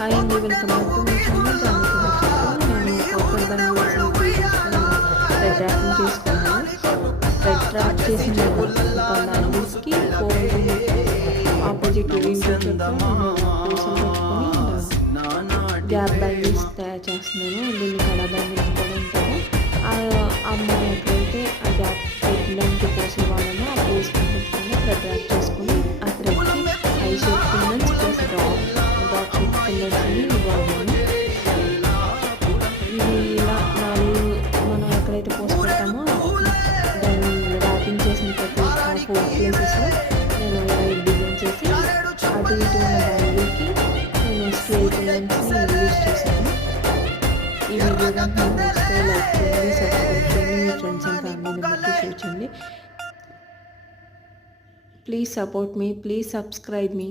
Hi అండి, welcome back to my channel Janaki నక్షత్రం. నేను కాపర్ బ్యాంగిల్స్ రెడ్ ర్యాపింగ్ చేసుకున్నాను. రెడ్ ర్యాప్ చేసిన బ్యాంగిల్స్కి గోల్డ్ ఆపోజిట్ పూసలు పెట్టుకొని గ్యాప్ బ్యాంగిల్స్ తయారు చేస్తున్నాను. దీన్ని కడా బ్యాంగిల్స్ కూడా ఉంటారు. మనం ఎక్కడైతే ఆ గ్యాప్ పెట్టడానికి పూసలు వాడాలో ఆ పూసలు పెట్టుకొని రెడ్ ర్యాప్ చేసుకొని ఆ థ్రెడ్కి I shape pillars plus drop shape పిల్లర్స్ని వాడాను. ఇది ఇలా మనం ఎక్కడైతే పోస్ట్ పెట్టామో దాన్ని ర్యాపింగ్ చేసిన ప్రతి 4 ప్లేసెస్లో నేను ఇలా డిజైన్ చేసి అటు ఇటు ఉన్న బ్యాంగిల్కి నేను స్క్వేర్ పిల్లర్స్ని యూజ్ చేశాను. ఈ వీడియో కనుక నచ్చితే లైక్ చేయండి, సబ్స్క్రైబ్ చేయండి, మీ ఫ్రెండ్స్ అండ్ ఫ్యామిలీ మెంబర్కి షేర్ చేయండి. Please support me, please subscribe me.